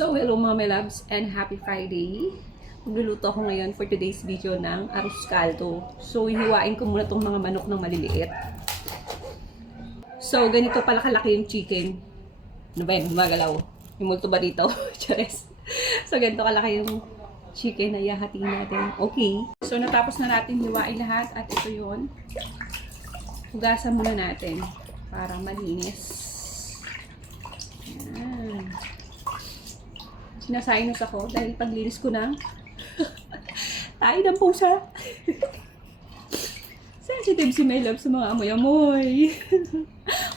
So, hello mga my loves and happy Friday. Magluluto ako ngayon for today's video ng arroz caldo. So, hihiwain ko muna itong mga manok ng maliliit. So, ganito pala kalaki yung chicken. Ano ba yan? Magalaw. Yung multo ba dito? Chares. So, ganito kalaki yung chicken na ihahatiin natin. Okay. So, natapos na natin hiwain lahat at ito yun. Hugasan muna natin para malinis. Ayan. Sinasaynos ako dahil paglinis ko ng tayo ng pusa. Sensitive si my love sa mga amoy-amoy.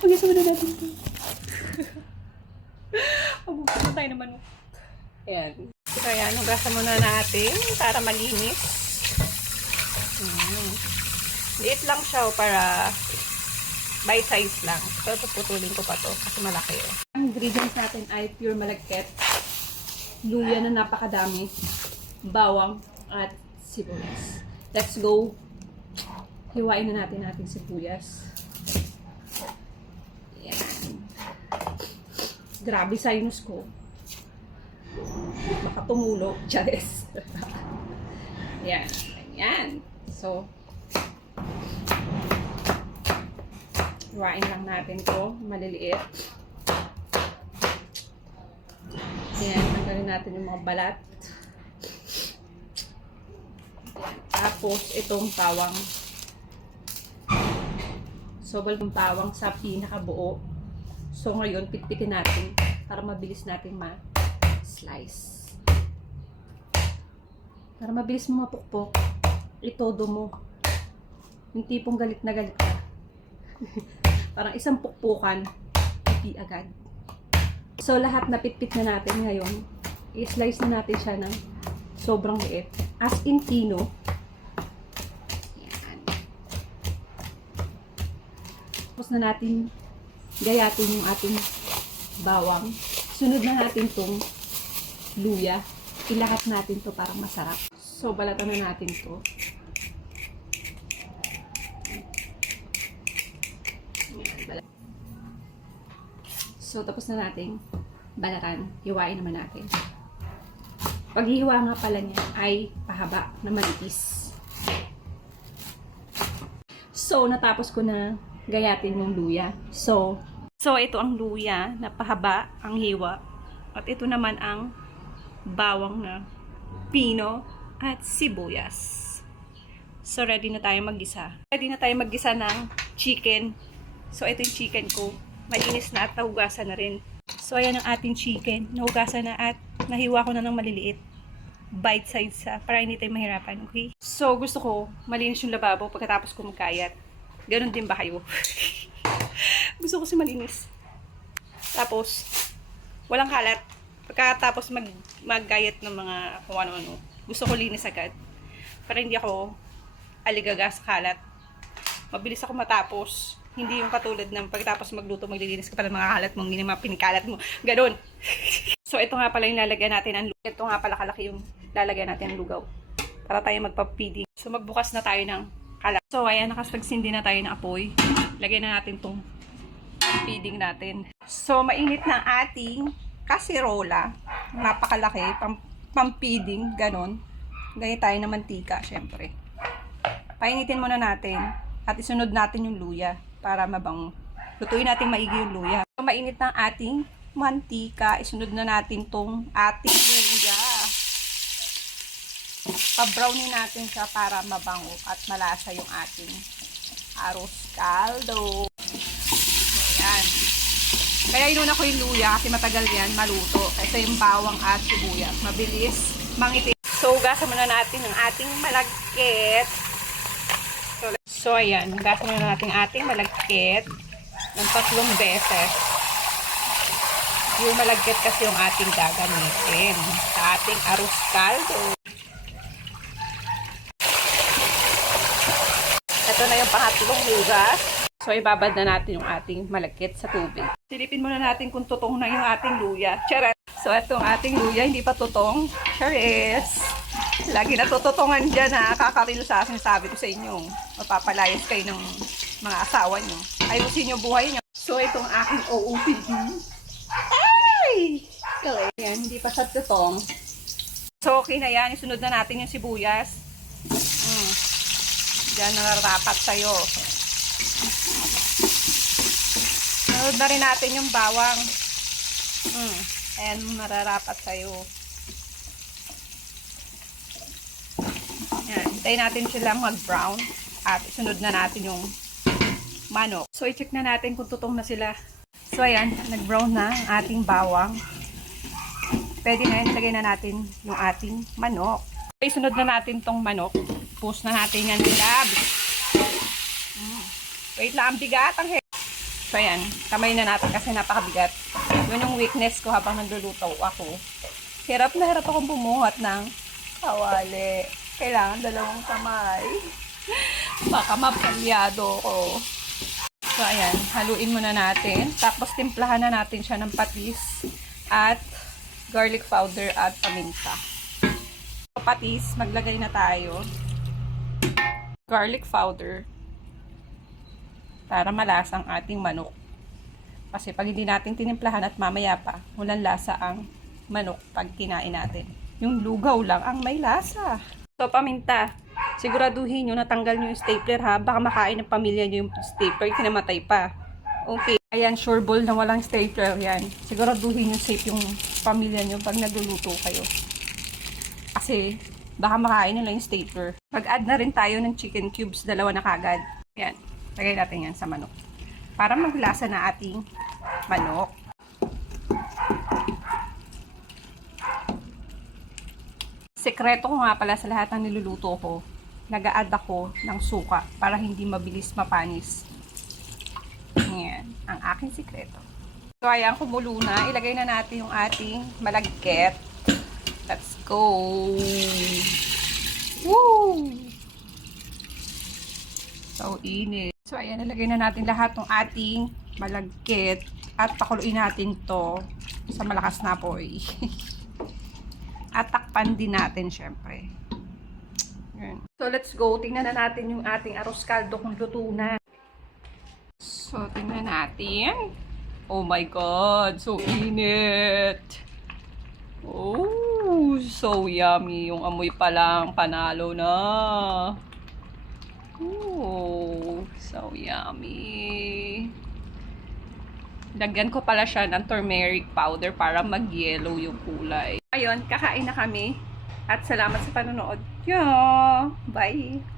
Hugasan muna natin ito. Magbukas na tayo naman. Ayan. So, ayan. Hugasan muna natin para malinis. Liit lang siya para bite size lang. Pero puputulin ko pa to kasi malaki. Ang ingredients natin ay pure malagkit, luya na napakadami, bawang, at sibuyas. Let's go! Hiwain na natin ating sibuyas. Yan. Grabe sinus ko. Baka tumulo. Chares. Yan. Yan. So, hiwain lang natin to maliliit. Ayan, tanggalin natin yung mga balat. Ayan. Tapos, itong pawang. Sobal yung pawang sa pinakabuo. So, ngayon, pitpitin natin para mabilis natin ma-slice. Para mabilis mo mapukpok, itodo mo. Yung tipong galit na galit ka. Parang isang pukpukan, hindi agad. So, lahat na pitpit na natin ngayon, i-slice na natin siya ng sobrang liit. As in pino. Yan. Tapos na natin gayatin yung ating bawang. Sunod na natin tong luya. Ilahat natin to para masarap. So, balatan na natin to. So, tapos na natin balatan. Hiwain naman natin. Paghihiwa nga pala niya ay pahaba na manipis. So, natapos ko na gayatin yung luya. So, ito ang luya na pahaba ang hiwa. At ito naman ang bawang na pino at sibuyas. So, ready na tayo maggisa. Ready na tayo maggisa ng chicken. So, ito yung chicken ko. Malinis na at nahugasan na rin. So, ayan ang ating chicken. Nahugasan na at nahiwa ko na ng maliliit. Bite size sa para hindi tayo mahirapan. Okay? So, gusto ko malinis yung lababo pagkatapos ko magkayat. Ganon din ba kayo? Gusto ko si malinis. Tapos, walang kalat. Pagkatapos maggayat ng mga kung ano-ano. Gusto ko linis agad. Para hindi ako aligaga sa kalat. Mabilis ako matapos. Hindi yung katulad ng pagkatapos magluto, maglilinis ka pala ng mga kalat mo, hindi naman pinikalat mo. Ganon. So, ito nga pala yung lalagyan natin ang lugaw. Ito nga pala kalaki yung lalagyan natin ang lugaw. Para tayo magpa-feeding. So, magbukas na tayo ng kalat. So, ayan, nakasagsindi na tayo ng apoy. Lagyan na natin tong feeding natin. So, mainit na ating kasirola. Napakalaki. Pang-feeding. Ganon. Gaya tayo ng mantika, syempre. Painitin muna natin. At isunod natin yung luya para mabango. Lutuin natin maigi yung luya. So, mainit ng ating mantika. Isunod na natin tong ating luya. Pa-brownin natin siya para mabango at malasa yung ating arroz caldo. So, ayan. Kaya inuna ko yung luya kasi matagal yan maluto. Kasi yung bawang at sibuyas. Mabilis mangitin. So, ugasan muna natin ang ating malagkit. So, ayan. Hugasan na natin ating malagkit ng 3 beses. Yung malagkit kasi yung ating gagamitin sa ating arroz caldo. Ito na yung pangatlong hugas. So, ibabad na natin yung ating malagkit sa tubig. Silipin muna natin kung tutong na yung ating luya. Charet! So, itong ating luya, hindi pa tutong. Chares! Lagi natututungan dyan ha. Kakarilo sa akin, sabi ko sa inyo. Mapapalayas kayo ng mga asawa nyo. Ayusin nyo buhay nyo. So, itong aking OOTD. Ay! Ayan, hindi pa siya tutong. So, okay na yan. Isunod na natin yung sibuyas. Diyan, nararapat sa'yo. Sunod na rin natin yung bawang. Ayan, mararapat sa'yo. Ayan, hintayin natin sila mag-brown. At isunod na natin yung manok. So, i-check na natin kung tutong na sila. So, ayan, nag-brown na ang ating bawang. Pwede na yan, ilagay na natin yung ating manok. Okay, sunod na natin tong manok. Post na natin yan sila. Wait lang, ang bigat ang hair. So, ayan, kamay na natin kasi napakabigat. Yun yung weakness ko habang nagluluto ako. Hirap na hirap akong bumuhat ng kawali. Kailangan dalawang kamay. Baka mapalyado ko. So, ayan, haluin muna natin. Tapos, timplahan na natin siya ng patis at garlic powder at paminta. So, patis, maglagay na tayo. Garlic powder para malasa ang ating manok. Kasi pag hindi natin tinimplahan at mamaya pa, walang lasa ang manok pag kinain natin. Yung lugaw lang ang may lasa. So, paminta. Siguraduhin nyo natanggal nyo yung stapler ha. Baka makain ng pamilya nyo yung stapler, kinamatay pa. Okay. Ayan, sure ball na walang stapler. Yan. Siguraduhin nyo safe yung pamilya nyo pag nagluluto kayo. Kasi, baka makain nila yung stapler. Mag-add na rin tayo ng chicken cubes. Dalawa na kagad. Yan. Lagay natin yan sa manok. Para maglasa na ating manok. Sekreto ko nga pala sa lahat ng niluluto ko, nag-a-add ako ng suka para hindi mabilis mapanis. Yan, ang aking sekreto. So, ayan, kumulo na. Ilagay na natin yung ating malagkit. Let's go! Woo! So, init. So, ayan, ilagay na natin lahat ng ating malagkit at pakuluin natin to sa malakas na apoy. At takpan din natin, syempre. Yan. So, let's go. Tingnan na natin yung ating arroz caldo kung luto na. So, tingnan natin. Oh my God! So, init! Oh, so yummy. Yung amoy pa lang, panalo na. Oh, so yummy. Lagyan ko pala siya ng turmeric powder para mag-yellow yung kulay. Ayun, kakain na kami. At salamat sa panonood. Yeah, bye!